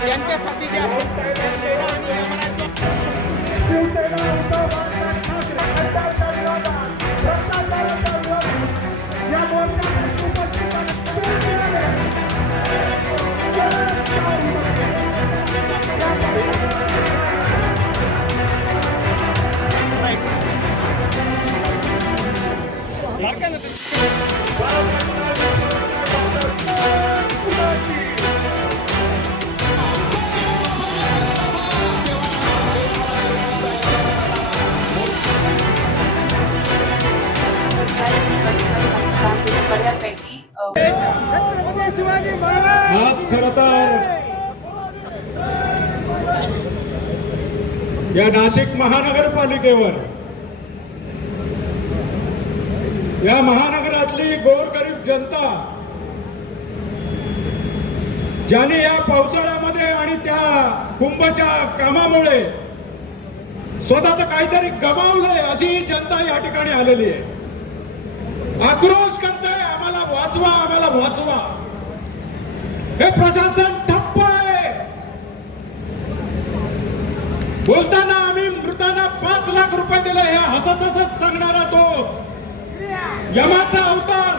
त्यांच्यासाठी जे आपण आज खरं तर या नाशिक महानगरपालिकेवर, या महानगरातली गोरगरीब जनता ज्याने या पावसाळ्यामध्ये आणि त्या कुंभच्या कामामुळे स्वतःच काहीतरी गमावलंय अशी जनता या ठिकाणी आलेली आहे. आक्रोश करते, आम्हाला वाचवा, आम्हाला वाचवा. हे प्रशासन ठप्प आहे. बोलताना आम्ही मृतांना 5 लाख रुपये दिले, हे हसत हसत सांगणारा तो यमाचा अवतार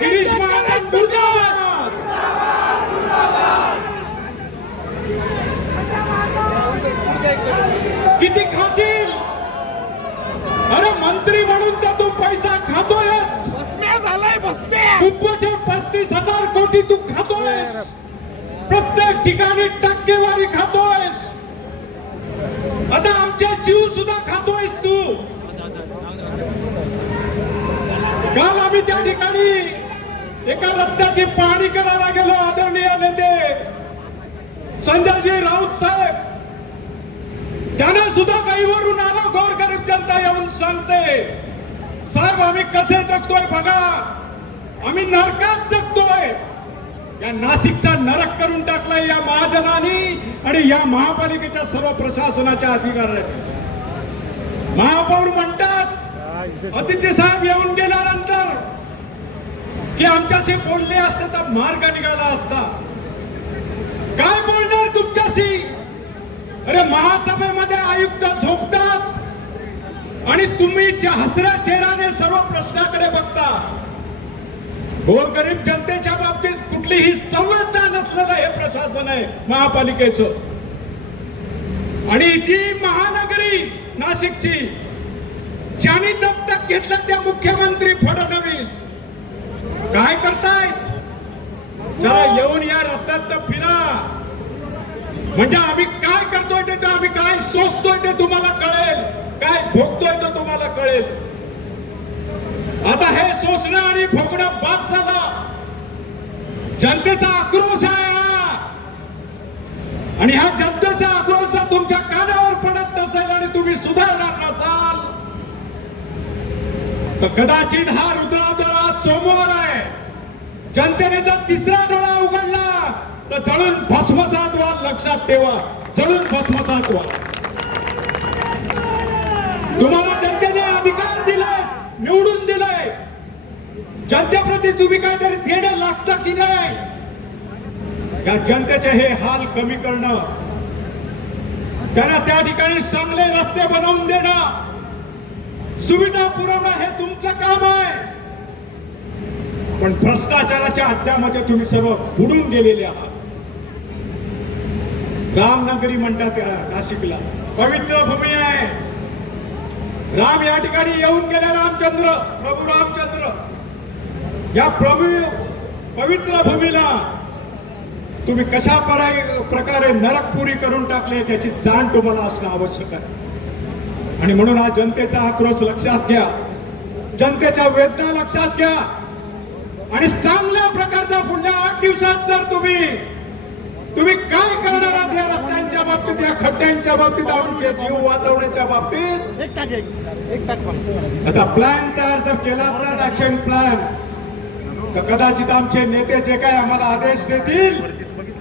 गिरीश महाराज मुर्दाबाद. किती खाशील? अरे मंत्री म्हणून तर तू पैसा खातोयच. कुंभचे 35,000 कोटी तू खातोयस. प्रत्येक ठिकाणी टक्केवारी खातोयस. आता आमचे जीव सुद्धा खातोयस तू. काल आम्ही त्या ठिकाणी एका रस्त्याची पाहणी करायला गेलो. आदरणीय नेते संजयजी राऊत साहेब, त्याने सुद्धा गाईवरून आलो. गोरगरीब जनता येऊन सांगते, साहेब आम्ही कसे जगतोय बघा, आम्ही नरकात जगतोय. या नाशिकचा नरक करून टाकलाय या महाजनांनी आणि या महापालिकेच्या सर्व प्रशासनाच्या अधिकाऱ्यांनी. महापौर म्हणतात अतिथी साहेब येऊन गेल्यानंतर की आमच्याशी बोलले असते तर मार्ग निघाला असता. काय बोलणार तुमच्याशी? अरे महासभेमध्ये आयुक्त झोपतात आणि तुम्ही हसऱ्या चेहऱ्याने सर्व प्रश्नाकडे बघता. गोरगरीब जनतेच्या बाबतीत कुठलीही संवेदना नसलेलं हे प्रशासन आहे महापालिकेचं. आणि जी महानगरी नाशिकची ज्यांनी दत्तक घेतलं त्या मुख्यमंत्री फडणवीस काय करतायत? जरा येऊन या रस्त्यात फिरा, म्हणजे आम्ही काय करतोय ते, आम्ही काय सोचतोय ते तुम्हाला कळेल, काय भोगतोय ते तुम्हाला कळेल. आता हे सोसणं आणि भोगणं बाद झालं. जनतेचा आक्रोश आहे हा. आणि ह्या जनतेचा आक्रोश जर तुमच्या कानावर पडत नसेल आणि तुम्ही सुधारणार नसाल तर कदाचित हा रुद्रावतार आज सोमवार आहे. जनतेने जर तिसरा डोळा उघडला तर जळून भस्मसात व्हा. लक्षात ठेवा, जळून भस्मसात व्हा. तुम्हाला जनतेने अधिकार दिलाय, निवडून दिलाय. जनतेप्रती तुम्ही काहीतरी देणं लागतं की नाही? या जनतेचे हे हाल कमी करणं, त्यांना त्या ठिकाणी चांगले रस्ते बनवून देणं, सुविधा पुरवणं हे तुमचं काम आहे. पण भ्रष्टाचाराच्या अड्ड्यामध्ये तुम्ही सर्व बुडून गेलेले आहात. रामनगरी म्हणतात या नाशिकला, पवित्र भूमी आहे. राम या ठिकाणी येऊन गेले. रामचंद्र, प्रभू रामचंद्र, या पवित्र भूमीला तुम्ही कशा प्रकारे नरकपुरी करून टाकले त्याची जाण तुम्हाला असणं आवश्यक आहे. आणि म्हणून हा जनतेचा आक्रोश लक्षात घ्या, जनतेच्या वेदना लक्षात घ्या. आणि चांगल्या प्रकारचा पुढल्या 8 दिवसात जर तुम्ही काय करणार आहात या रस्त्यांच्या बाबतीत, या खड्ड्यांच्या बाबतीत, आमचे जीव वाचवण्याच्या बाबतीत, आता प्लॅन तयार जर केला तर ऍक्शन प्लॅन, तर कदाचित आमचे नेते जे काय आम्हाला आदेश देतील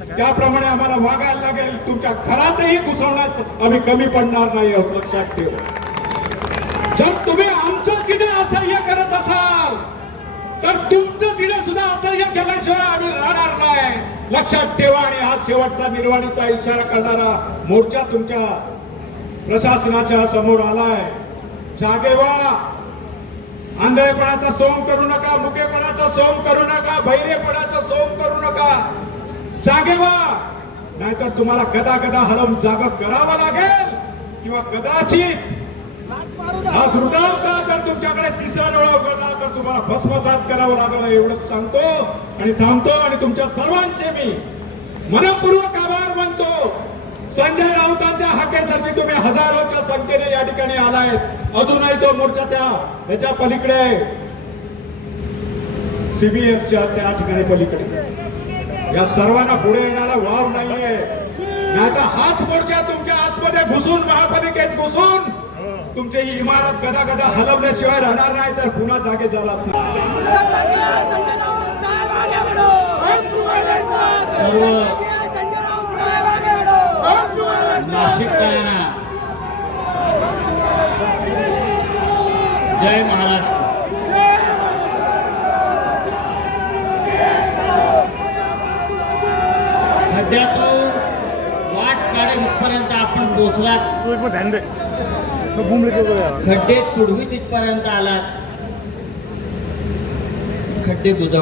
त्याप्रमाणे आम्हाला वागायला लागेल. तुमच्या घरातही घुसवण्यात आम्ही कमी पडणार नाही आहोत, लक्षात ठेवा. जर तुम्ही आमचं चिन्ह असह्य करत असाल तर तुमचं चिन्ह सुद्धा असह्य केल्याशिवाय आम्ही राहणार लक्षात ठेवा. आणि हा शेवटचा निर्वाणीचा इशारा करणारा मोर्चा तुमच्या प्रशासनाच्या समोर आलाय. जागे व्हा. आंधळेपणाचा सोंग करू नका, मुकेपणाचा सोंग करू नका, बहिरेपणाचा सोंग करू नका. जागे व्हा, नाहीतर तुम्हाला गदा गदा हलवून जागा करावं लागेल किंवा कदाचित हा हृदय जर तुमच्याकडे तिसरा डोळा उघडला तर तुम्हाला भस्मसात करावं लागेल. एवढंच सांगतो आणि थांबतो. आणि तुमच्या सर्वांचे मी मनपूर्वक आभार मानतो. संजय राऊतांच्या हाकेसाठी तुम्ही हजारोच्या संख्येने या ठिकाणी आलायत. अजूनही तो मोर्चा त्याच्या पलीकडे CBFच्या त्या ठिकाणी पलीकडे. या सर्वांना पुढे येण्याला वाव नाहीये. नाहीतर हाच मोर्चा तुमच्या आतमध्ये घुसून, महापालिकेत घुसून तुमची ही इमारत गदा गदा हलवल्याशिवाय राहणार नाही. तर पुन्हा जागे झाला सर्व नाशिककरांना जय महाराष्ट्र. खड्ड्यातून वाट काढत इथपर्यंत आपण पोहोचलात. खड्डे तुडवीत इथपर्यंत आलात. खड्डे बुजव.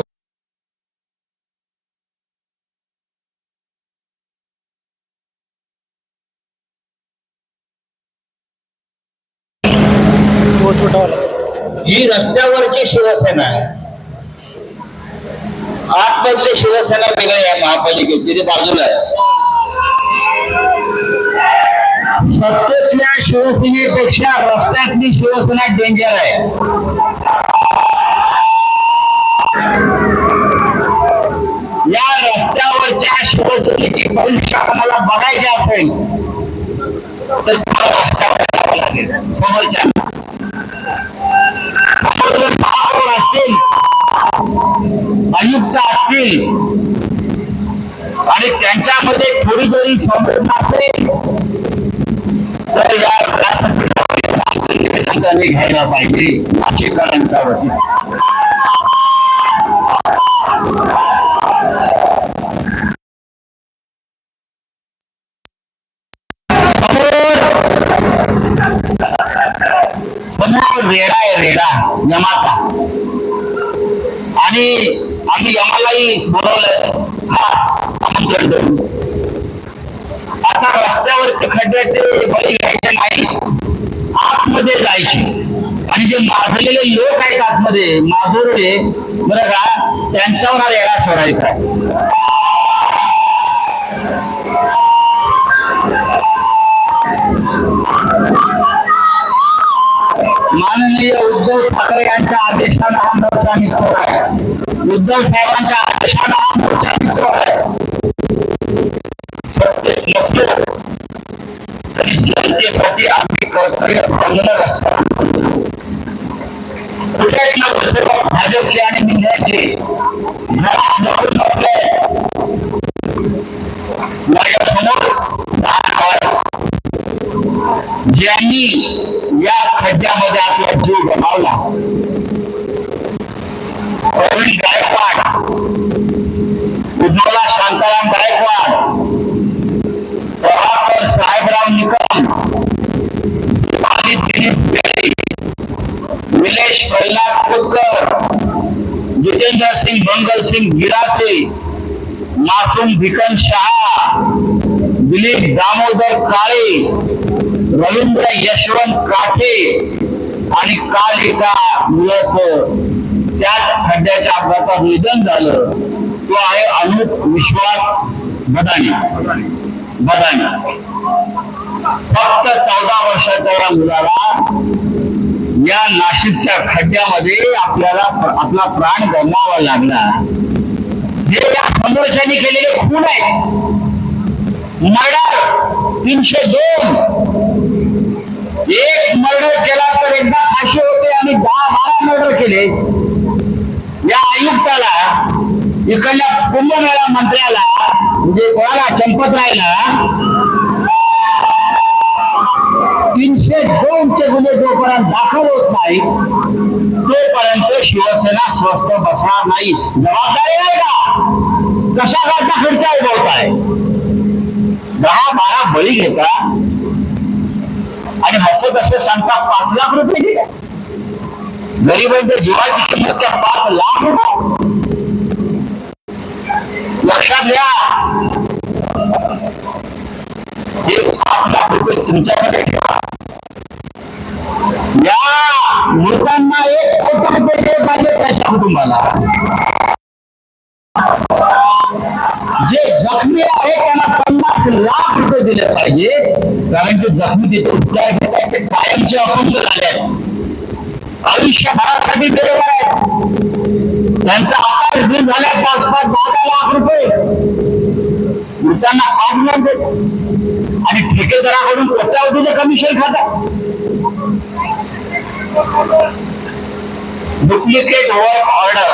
ही रस्त्यावरची शिवसेना आहे. आतमधली शिवसेना वेगळी आहे. महापालिकेची ती बाजूला आहे. सत्तेतल्या शिवसेनेपेक्षा रस्त्यातली शिवसेना डेंजर आहे. या रस्त्यावरच्या शिवसेनेची भविष्य आपल्याला बघायची असेल तर रस्त्यावर लागेल. समोरच्या महापौर असतील, आयुक्त असतील आणि त्यांच्यामध्ये थोडी जरी संवेदना असेल तर या व्यासपीठाने घ्यायला पाहिजे. नाशिककरांच्या वतीने समोर रेडा आहे, रेडा यमाचा. आणि आम्ही यमालाही बोलवलं आमंत्रण देऊन. आता रस्त्यावरचे खड्ड्याचे बळी घ्यायचे नाही, आतमध्ये जायचे. आणि जे माजलेले लोक आहेत आतमध्ये, माजुरडे बरं का, त्यांच्यावर हा रेडा सोडायचा. माननीय उद्धव ठाकरे यांच्या आदेशाने हा मोर्चा निघतो आहे. उद्धव साहेबांच्या आदेशाने हा मोर्चा निघतो आहे. सत्य नसलं तरी जनतेसाठी आम्ही कर्तव्य बंधनं असतात. कुठेच न भाजपचे आणि निंद्याचे माझ्यासमोर ज्यांनी या खड्ड्यामध्ये आपला जीव गमावला, प्रवीण गायकवाड, उज्ज्वला शांताराम गायकवाड, प्रभाकर साहेबराव निकम, दिलीप बेरी, निलेश कैलास कोतकर, जितेंद्र सिंग मंगल सिंग गिरासे, मासूम भिकन शहा, दिलीप दामोदर काळे, रवींद्र यशवंत काठे आणि काल एका मुलाचं त्याच खड्ड्याच्या अपघातात निधन झालं. तो आहे अनुप विश्वास बदानी. फक्त 14 वर्षाच्या या मुलाला या नाशिकच्या खड्ड्यामध्ये आपल्याला आपला प्राण गमवावा लागला. जे या समोरच्यानी केलेले खून आहेत, मर्डर 302. एक मर्डर केला तर एकदा फाशी होते आणि 10-12 मर्डर केले. या आयुक्ताला, इकडल्या कुंभमेळा मंत्र्याला, म्हणजे कोणाला, चंपतरायला 302 चे गुन्हे जोपर्यंत दाखल होत नाही तोपर्यंत शिवसेना स्वस्थ बसणार नाही. जबाबदारी आहे का? कशा गाडचा खर्च उभवताय? 10-12 बळी घेता आणि हसत असं सांगता 5 लाख रुपये दिले. गरिबांच्या जीवाची किंमत त्या 5 लाख रुपये. लक्षात घ्या, हे 5 लाख रुपये तुमच्याकडे ठेवा. या मृतांना 1 कोटी रुपये दिले पाहिजे त्याच्या कुटुंबाला. जे जखमी आहे त्यांना 50 लाख रुपये दिले पाहिजे, कारण ते जखमी तिथे उपचार घेतात ते कायमचे अपंग झाले आहेत, आयुष्यभरासाठी बरोबर आहेत. त्यांचा आकार रिलीज झाला 5-10 लाख रुपये. मृतांना 5 लाख देत आणि ठेकेदाराकडून कोट्यावधीचे कमिशन खातात. Duplicate work order